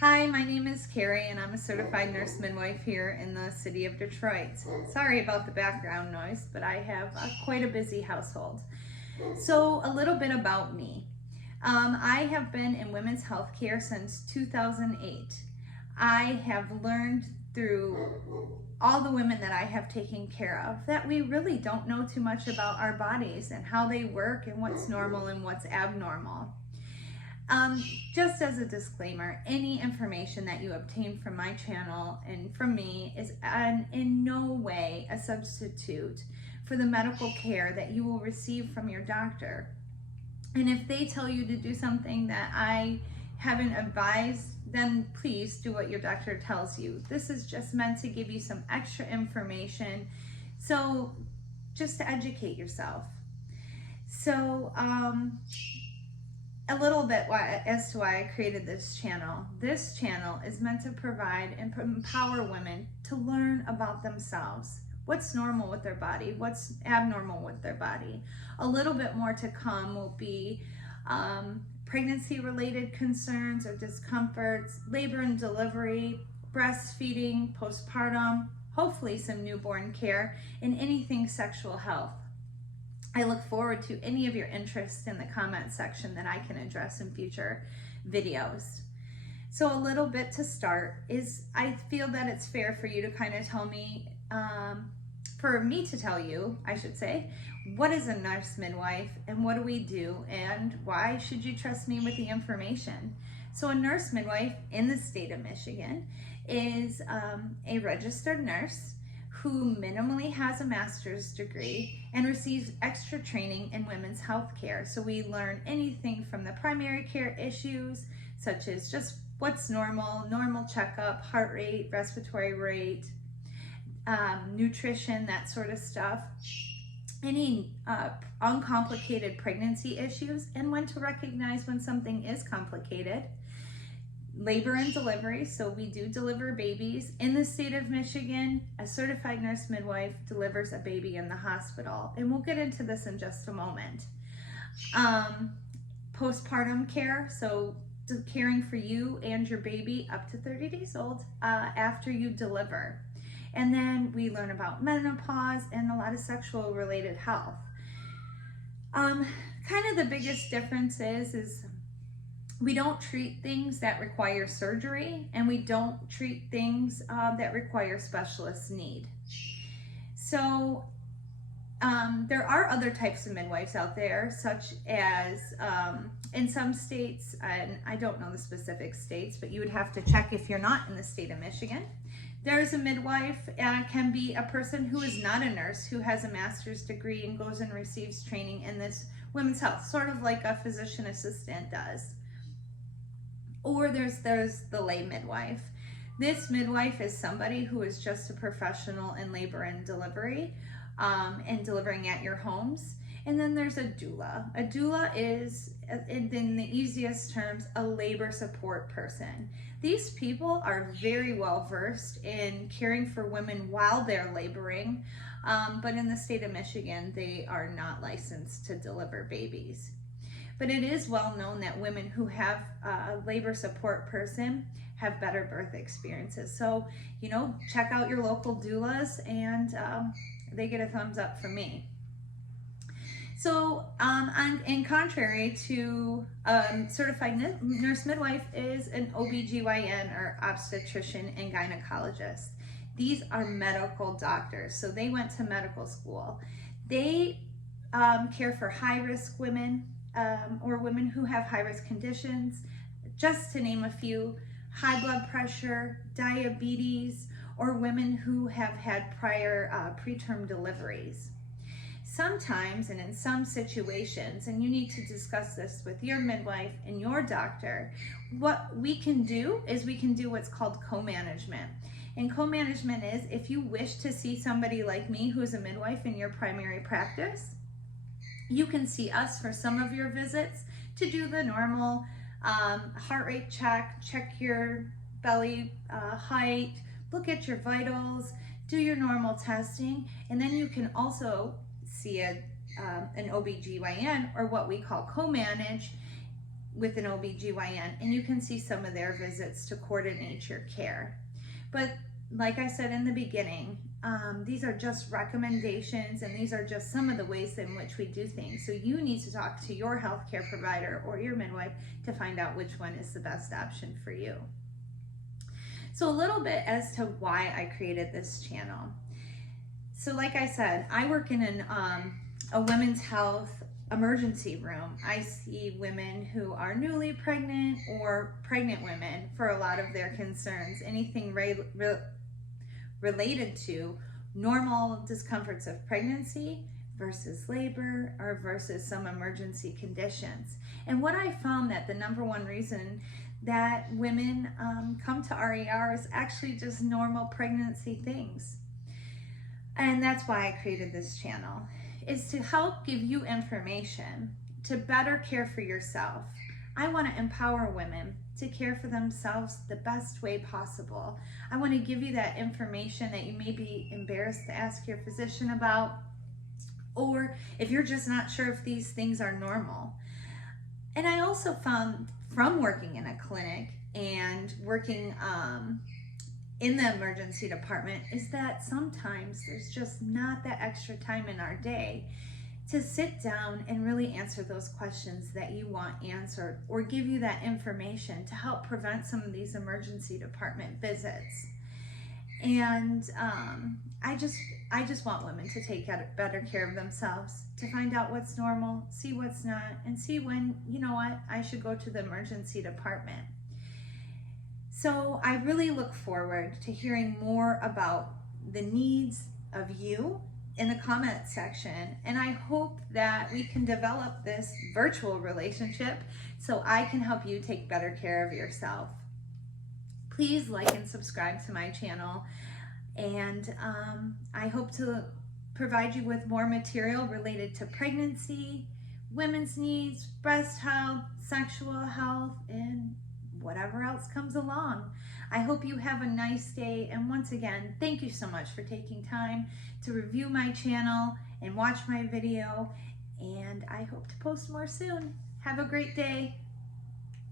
Hi, my name is Carrie and I'm a certified nurse midwife here in the city of Detroit. Sorry about the background noise, but I have quite a busy household. So a little bit about me. I have been in women's health care since 2008. I have learned through all the women that I have taken care of that we really don't know too much about our bodies and how they work and what's normal and what's abnormal. Just as a disclaimer, any information that you obtain from my channel and from me is in no way a substitute for the medical care that you will receive from your doctor. And if they tell you to do something that I haven't advised, then please do what your doctor tells you. This is just meant to give you some extra information, so just to educate yourself. So, a little bit as to why I created this channel. This channel is meant to provide and empower women to learn about themselves. What's normal with their body? What's abnormal with their body? A little bit more to come will be pregnancy-related concerns or discomforts, labor and delivery, breastfeeding, postpartum, hopefully some newborn care, and anything sexual health. I look forward to any of your interests in the comment section that I can address in future videos. So a little bit to start is I feel that it's fair for you to kind of tell me, for me to tell you, I should say, what is a nurse midwife and what do we do and why should you trust me with the information? So a nurse midwife in the state of Michigan is a registered nurse who minimally has a master's degree and receives extra training in women's health care. So we learn anything from the primary care issues, such as just what's normal checkup, heart rate, respiratory rate, nutrition, that sort of stuff, any uncomplicated pregnancy issues, and when to recognize when something is complicated. Labor and delivery, so we do deliver babies. In the state of Michigan, a certified nurse midwife delivers a baby in the hospital, and we'll get into this in just a moment. Postpartum care, so caring for you and your baby up to 30 days old after you deliver. And then we learn about menopause and a lot of sexual related health. Kind of the biggest difference is we don't treat things that require surgery, and we don't treat things that require specialist need. So there are other types of midwives out there, such as in some states, and I don't know the specific states, but you would have to check if you're not in the state of Michigan. There's a midwife, can be a person who is not a nurse, who has a master's degree and goes and receives training in this women's health, sort of like a physician assistant does. Or there's the lay midwife. This midwife is somebody who is just a professional in labor and delivery and delivering at your homes. And then there's a doula. A doula is, in the easiest terms, a labor support person. These people are very well versed in caring for women while they're laboring, but in the state of Michigan, they are not licensed to deliver babies. But it is well known that women who have a labor support person have better birth experiences. So, you know, check out your local doulas, and they get a thumbs up from me. So, in contrary to certified nurse midwife is an OBGYN or obstetrician and gynecologist. These are medical doctors, so they went to medical school. They care for high-risk women, or women who have high-risk conditions, just to name a few: high blood pressure, diabetes, or women who have had prior preterm deliveries. Sometimes, and in some situations, and you need to discuss this with your midwife and your doctor, what we can do is we can do what's called co-management. And co-management is if you wish to see somebody like me who is a midwife in your primary practice, you can see us for some of your visits to do the normal heart rate check your belly height, look at your vitals, do your normal testing, and then you can also see an OBGYN, or what we call co-manage, with an OBGYN, and you can see some of their visits to coordinate your care. But like I said in the beginning, these are just recommendations, and these are just some of the ways in which we do things. So you need to talk to your healthcare provider or your midwife to find out which one is the best option for you. So a little bit as to why I created this channel. So like I said, I work in a women's health emergency room. I see women who are newly pregnant or pregnant women for a lot of their concerns, anything related to normal discomforts of pregnancy versus labor or versus some emergency conditions. And what I found that the number one reason that women come to RER is actually just normal pregnancy things. And that's why I created this channel, is to help give you information to better care for yourself. I want to empower women to care for themselves the best way possible. I want to give you that information that you may be embarrassed to ask your physician about, or if you're just not sure if these things are normal. And I also found from working in a clinic and working in the emergency department is that sometimes there's just not that extra time in our day to sit down and really answer those questions that you want answered, or give you that information to help prevent some of these emergency department visits. And I just want women to take better care of themselves, to find out what's normal, see what's not, and see when, you know what, I should go to the emergency department. So I really look forward to hearing more about the needs of you in the comment section, and I hope that we can develop this virtual relationship so I can help you take better care of yourself. Please like and subscribe to my channel, and I hope to provide you with more material related to pregnancy, women's needs, breast health, sexual health, and whatever else comes along. I hope you have a nice day, and once again, thank you so much for taking time to review my channel and watch my video, and I hope to post more soon. Have a great day.